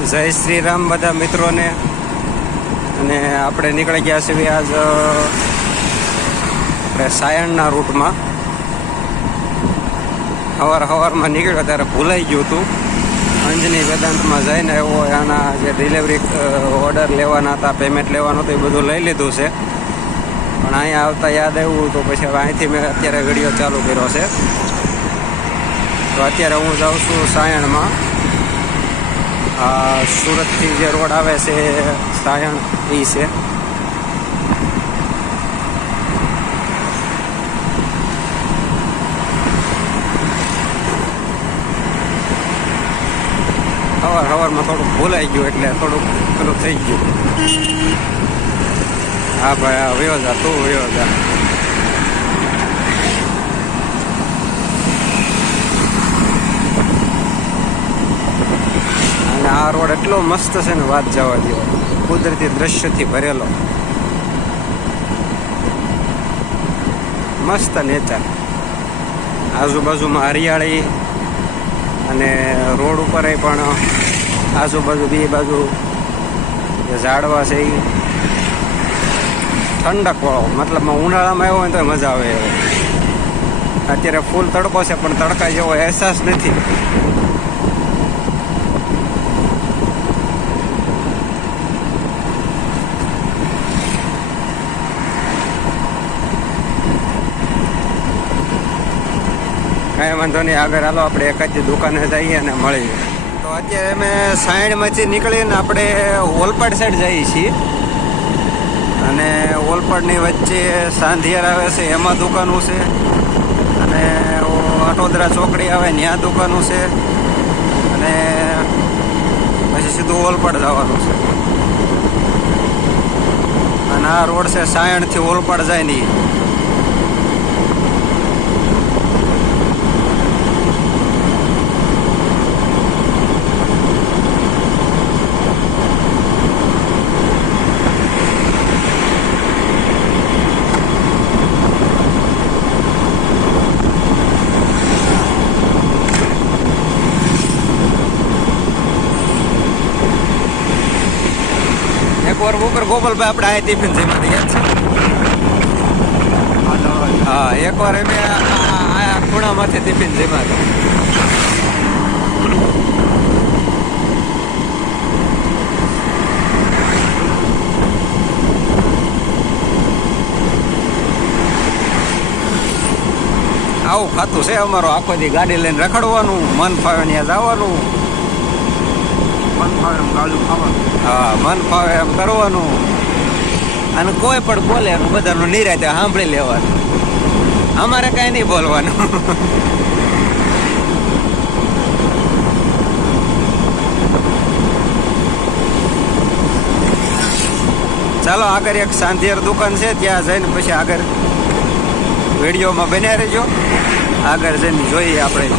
જય શ્રી રામ બધા મિત્રોને. અને આપણે નીકળી ગયા છીએ આજ આપણે સાયણના રૂટમાં. સવારમાં નીકળ્યો ત્યારે ભૂલાઈ ગયું હતું. અંજની વેદાંતમાં જઈને એવો આના જે ડિલિવરી ઓર્ડર લેવાના હતા, પેમેન્ટ લેવાનું હતું, એ બધું લઈ લીધું છે. પણ અહીંયા આવતા યાદ આવ્યું તો પછી હવે અહીંથી મેં અત્યારે વિડીયો ચાલુ કર્યો છે. તો અત્યારે હું જાઉં છું સાયણમાં. સુરતથી જે રોડ આવે છે સાયણ એ છે. સવારમાં થોડુંક ભૂલાઈ ગયું એટલે થોડુંક પેલું થઈ ગયું. હા ભાઈ, હા વયો જા, તું વયો જા. અને આ રોડ એટલો મસ્ત છે ને, વાત જવા દો. કુદરતી દ્રશ્યથી ભરેલો મસ્ત નેચર, આજુબાજુમાં હરિયાળી, અને રોડ ઉપર પણ આજુબાજુ બે બાજુ જે ઝાડવા છે એ ઠંડક વાળો, મતલબમાં ઉનાળામાં આવ્યો હોય તો મજા આવે એવો. અત્યારે ફૂલ તડકો છે પણ તડકા જેવો અહેસાસ નથી. કાંઈ વાંધો નહીં, આગળ હાલો આપણે એકાદી દુકાને જઈએ અને મળીએ. તો અત્યારે અમે સાયણમાંથી નીકળીને આપણે ઓલપાડ સાઈડ જઈએ છીએ. અને ઓલપાડની વચ્ચે સાંધિયાર આવે છે, એમાં દુકાનો છે. અને અટોદરા ચોકડી આવે ત્યાં દુકાનો છે. અને પછી સીધું ઓલપાડ જવાનું છે. અને આ રોડ છે સાયણથી ઓલપાડ જાય નહીં. એકવાર ઉપર ગોપાલભાઈ આપણે આ ટિફિન જઈમાં ગયા છે. હા, એકવાર અમે આ ખૂણામાંથી ટિફિન જઈમાં હતા. આવું ખાતું છે અમારો. આખો દી ગાડી લઈને રખડવાનું, મન ફાવે ત્યાં જવાનું, મન ફાવે એમ ગાળું ખાવાનું. હા, મન ફાવે એમ કરવાનું. અને કોઈ પણ બોલે એનું બધાનું નિરાતે સાંભળી લેવાનું. અમારે કાંઈ નહીં બોલવાનું. ચાલો આગળ એક સાંધિયાર દુકાન છે, ત્યાં જઈને પછી આગળ વિડીયોમાં બન્યા રહેજો. આગળ જઈને જોઈએ આપણે.